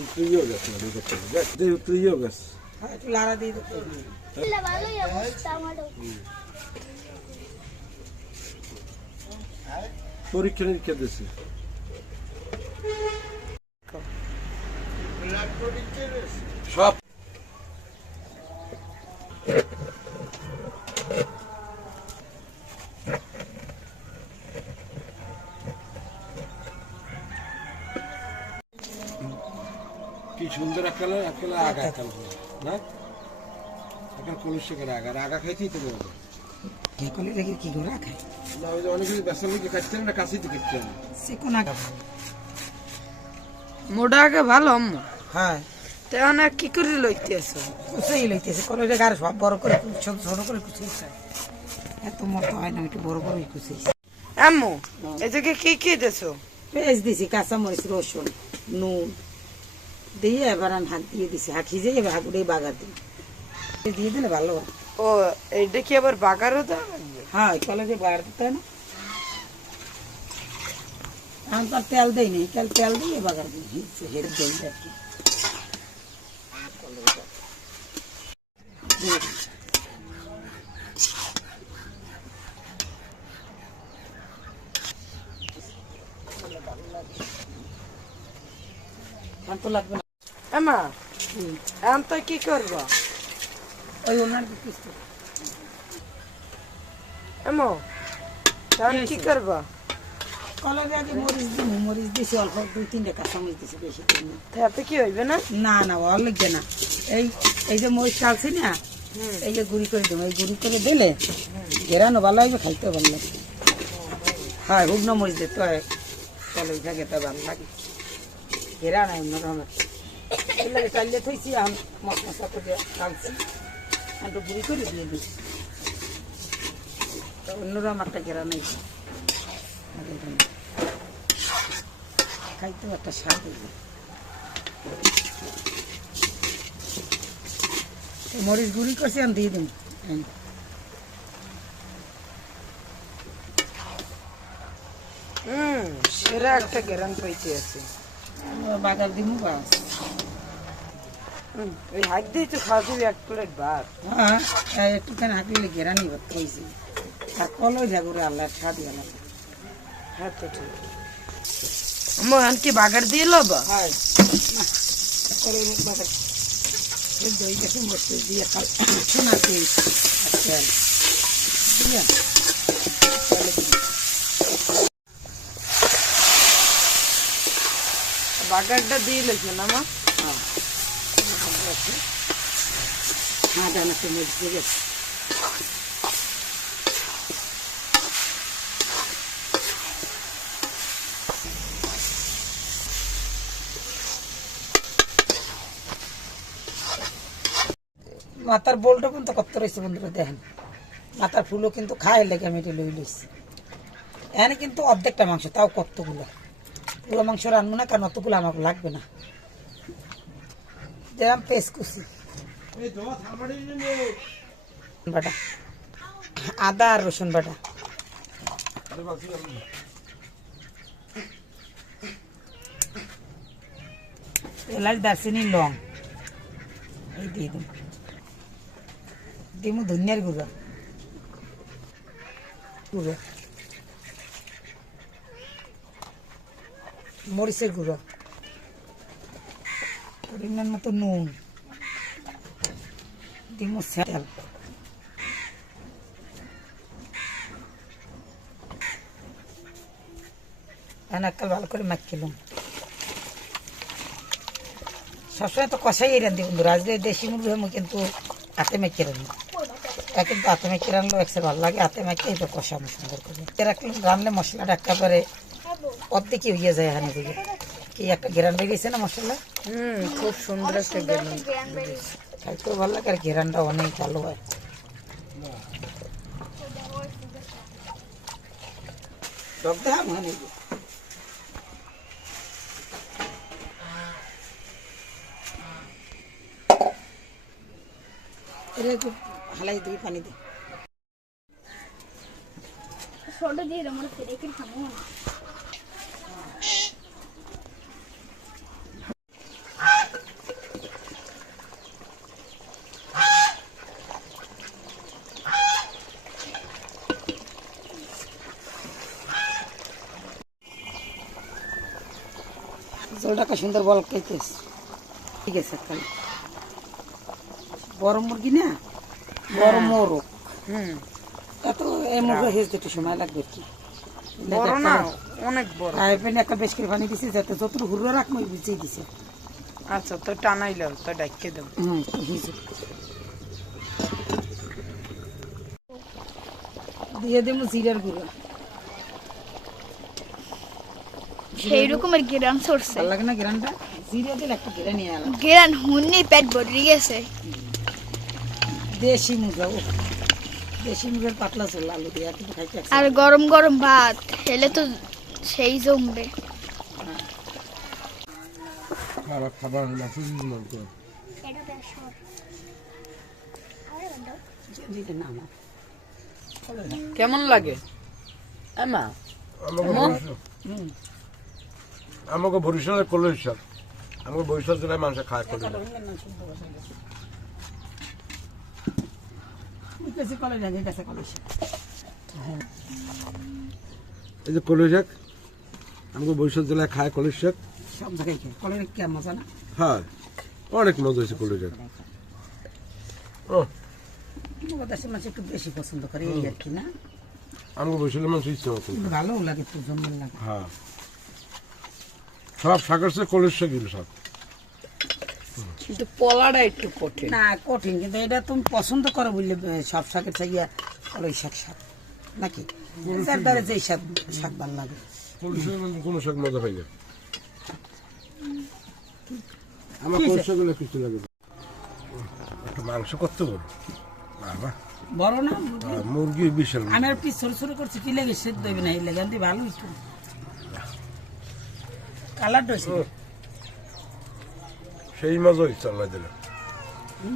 উতরিও গেছে না দেখতে দেখ দে উতরিও গেছে হ্যাঁ একটু লাড়া দিয়ে দিতে ভালোই অবস্থা আমারও। পরীক্ষা নিরীক্ষা দিয়েছে সব কি সুন্দর একালে আগা একাল না একাল কলুষের আগা খাইতেই তো বলবো কি করলে রেখে কি করে রাখে না ওই যে অনেকগুলো বেসার লিখে কাটতেন না কাশিতে কাটতেন সে কোন আগা ভালো মোটা আগে ভালো আম্মা হ্যাঁ তেমন কি করে লইতে আছো কুচেই লইতেছে কলেজে গাড়ি সব বড় করে ছোট ছোট করে কুচেইছে এত মোটা হয় না একটু বড় বড়ই কুচেইছে আম্মু এদিকে কি কি দেছো পেঁয়াজ দিছি কাঁচামরিচ রসুন নুন দিয়ে এবার আমি হাত দিয়ে দিছি হাঁকি যাই এবার হাঁকুড়ে বাগার দিই দিয়ে দিলে ভালো হয় ও এইটা কি আবার বাগারও দেওয়া লাগবে হ্যাঁ কলেজে বাগার দিতে হয় না আমি তো আর তেল দেই নি তেল দিয়ে বাগার দিই হের দেই আর কি তো লাগবে না আম্মা এখন তো কি করবা ওই ওনার কিস্তি আম্মু এখন কি করবা কলেজে আগে মরিচ দিছি অল্প 2-3টা কাঁচামরিচ দিছি বেশি করে না তাতে কি হইবে না না না ভালো লাগবে না এই যে মরিচ চালছি না এই যে গুঁড়ি করে দেবো এই গুঁড়ি করে দিলে ঘেরানো ভালো লাগবে খাইতে ভালো লাগবে হ্যাঁ শুকনো মরিচ দিতে হয় কলেজ থাকে তো ভালো লাগে ঘেরা নাই অন্যরকম লাগে চালিয়ে থইছি আমি মশলা করে চালছি একটু গুঁড়ি করে দিয়ে দিচ্ছি অন্যরকম একটা ঘেরা নেই খাইতেও একটা স্বাদ হইবে মরিচ গুঁড়ি করছি আমি দিয়ে দিন সেরা একটা গ্যারান পাইতে আছে বাগার দিমু বাস ওই হাত দিয়ে তো খাওয়া দিবি 1 প্লেট ভাত হ্যাঁ একটুখানি হাঁকলে ঘেরানি করতে হয়েছে আর কলই ঝাগুরে আল্লাহ স্বাদই আলাদা হ্যাঁ তো ঠিক আম্মু এখন কি বাগার দিয়ে লবা হয় না কলই বাগার দই গেছে মরতে দিয়ে সোনা তেল দিয়ে বাগারটা দিয়ে লেগে না মা হ্যাঁ জানা তো মরিচ দিয়ে গেছে মাথার বোলটা কিন্তু কত রয়েছে বন্ধুরা দেখেন মাথার ফুলও কিন্তু খায় লেগে আমি এটা লই লইছি এখানে কিন্তু অর্ধেকটা মাংস তাও কতগুলো পুরো মাংস রান্না না কারণ অতগুলো আমাকে লাগবে না যেরকম পেস্ট কুচি বাটা আদা আর রসুন বাটা এলাচ দারচিনি লং এই দিয়ে দিন দিমু ধনিয়ার গুঁড়ো মরিচের গুঁড়ো পরিমাণ মতো নুন দিমু তেল একাল ভালো করে মাখিলাম সবসময় তো কষাই রান্ধি বন্ধুরা আজকে দেশি মুরগি আমি কিন্তু হাতে মেখে রান্না কিন্তু হাতে মেখে রান্নাও একসাথে ভালো লাগে হাতে মেখে এটা কষানো সুন্দর করে রাখলাম রান্নলে মশলাটা একেবারে অর্ধেকই হইয়া যায় এখানে দিকে কি একটা ঘেরান বেরিয়েছে না মশলা খুব সুন্দর একটা গ্যারান খাইতেও ভালো লাগে আর ঘেরানটা অনেক ভালো হয় সব দেখা মানে একটু হালাই দিবি পানি দে ছোট দিয়ে মনে ফেলে কি খাবো না জলটাকে সুন্দর বল খাইতেছ ঠিক আছে তাহলে বড় মুরগি না বড় মোরগ এত এই মুরগি হেসতে একটু সময় লাগবে কি বড় না অনেক বড় আর এখানে একটা বেশ করে পানি দিছে যাতে যত হুড়ো রাখবো বুঝিয়ে দিছে আচ্ছা তো টানাইলো তো ডাইকে দেব দিয়ে দেবো জিরার গুঁড়ো সেই রকমের গেরান সরছে ভালো লাগে না গ্রানটা জিরা দিলে একটা গেরা নিয়ে এলাম গেরান হুন্নি পেট ভরে গেছে দেশি মুরগা ও দেশি মুরগের পাতলা চল আলু দিয়ে আর কিন্তু খাইতে আর গরম গরম ভাত খেলে তো সেই জমবে খাবার খাবার মাছ মন করে দিতে না আমার কেমন লাগে আমা আমাকে বরিশালের কলেজ শাক আমাকে বরিশাল জেলায় মানুষ খায় কলেজ কাছে কলেজ আগে কাছে কলেজ এই যে কলেজ শাক আমাকে বরিশাল জেলায় খায় কলেজ শাক সব জায়গায় খাই কলেজ কে মজা না হ্যাঁ অনেক মজা হয়েছে কলেজ শাক ও দেশের মানুষ একটু বেশি পছন্দ করে এই আর কি না আমাকে বরিশালের মানুষ ইচ্ছে মতো কিন্তু ভালোও লাগে একটু জন্মের লাগে হ্যাঁ সব শাকের চেয়ে কলেজ শাক এগুলো সব কিন্তু পলাটা একটু কঠিন না কঠিন কিন্তু এটা তুমি পছন্দ করো বললে সব শাকের চাইয়া কলেজ শাক শাক নাকি যার দ্বারা যে শাক শাক ভালো লাগে কলেজ শাকের মধ্যে কোনো শাক মজা পাই না আমার কলেজ শাকগুলো কিছু লাগে না। একটা মাংস করতে বলো বাবা বড় না মুরগি বিশাল আমি আর পিস ছোট ছোট করছি কি লাগে সেদ্ধ দেবে না এই লাগে আমি ভালো একটু কালারটা হয়েছে সেই মজা হয়েছে আল্লাহ দিলে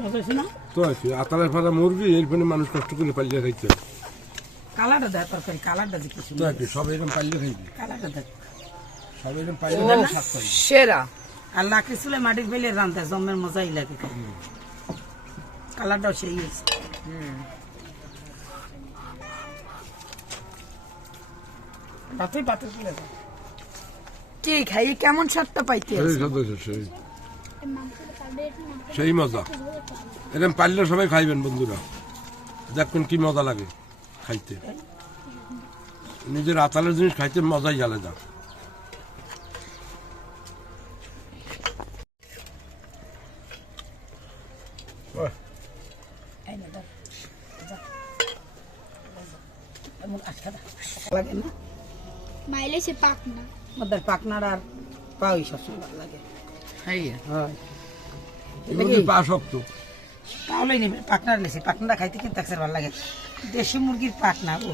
মজা হয়েছে না তো আছে আতালের ফাটা মুরগি এর ফলে মানুষ কষ্ট করে পালিয়ে খাইতে হবে। কালারটা দেয় তরকারি কালারটা যে কিছু তো আছে সব এরকম পালিয়ে খাইবে কালারটা দেখ সব এরকম পালিয়ে শাক পাইবে সেরা আর লাকড়ি চুলে মাটির ফেলে রান্তে জমের মজাই লাগে কালারটাও সেই হয়েছে পাতুই পাতুই তুলে দাও কি খাই কেমন স্বাদটা পাইতে সেই স্বাদ হয়েছে, সেই মজা এরকম পারলে সবাই খাইবেন বন্ধুরা দেখুন কি মজা লাগে খাইতে নিজের আতালের জিনিস খাইতে মজাই আলাদা লাগে না মাইলে সে পাক না আমাদের পাকনার আর পাওই সবসময় ভালো লাগে হ্যাঁ হয় মুরগি পা শক্ত তাহলে নেবে পাকনার লেছি পাকনাটা খাইতে কিন্তু একসার ভালো লাগে দেশি মুরগির পাকনা ও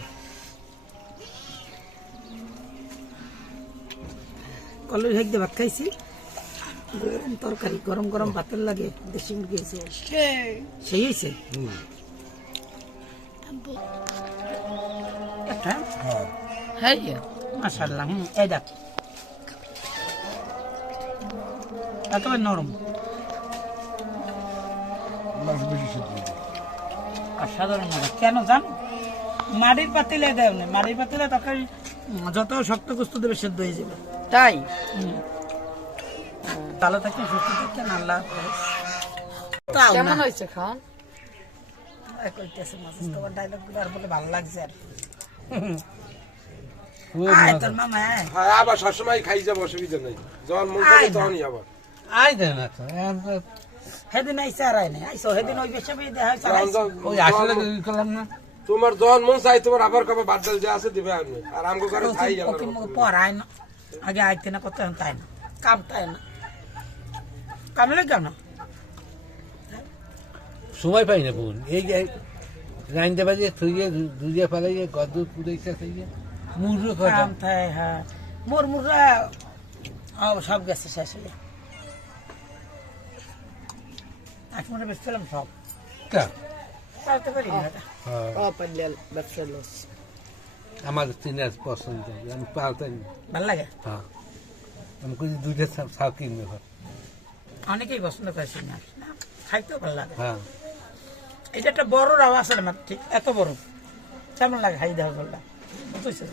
কলের হেক দিয়ে ভাত খাইছি গরম তরকারি গরম গরম ভাতের লাগে দেশি মুরগি হয়েছে সেই হয়েছে একটা হ্যাঁ হ্যাঁ মাশাআল্লাহ এই দেখ একেবারে নরম মাংস বেশি সিদ্ধ আর সাধারণ নরম কেন জান মাটির পাতিলে দেয় না মাটির পাতিলে তরকারি যত শক্ত কুস্ত দেবে সেদ্ধ হয়ে যাবে তাই ভালো থাকতে সুস্থ থাকতেন আল্লাহ কেমন হয়েছে খাওয়ান তোমার ডায়লগ গুলো আর বলে ভালো লাগছে আর আয় তোর মামা আয় হ্যাঁ আবার সবসময় খাই যাবো অসুবিধা নেই যখন মন চাবে তখনই আবার আই দেয় না তো সেদিন আইসে আর আয় নাই আইসো সেদিন ওই বেশি দেখা হয়েছে ওই আসলে দেরি করলাম না তোমার যখন মন চাই তোমার আবার কবে বাদ ডাল যে আছে দিবে আমি আর আমগো করে খাই আমার পর আয় না আগে আইতে না করতে তাই না কাম তাই না কামলে কেন সময় পাই না বোন এই যে রাইন্দে বাজে থইয়ে দুজিয়া ফেলাইয়ে গদ্দুর পুরাইছে থইয়ে মুরু কথা কাম তাই হ্যাঁ মোর মুরা সব গেছে শেষ হয়ে আজ মনে বেসছিলাম সব কা পারতে পারি না এটা। পাল্লাল ব্যবসা লস আমার তিনের পছন্দ আমি পারতাম না। ভাল লাগে হ্যাঁ আমি কই দুইটা সাউ কিনবে ঘর অনেকেই পছন্দ করেছি না খাইতেও ভালো লাগে হ্যাঁ এটা একটা বড় রাও আসলে ঠিক এত বড় কেমন লাগে খাই দেওয়া বললাম বুঝতে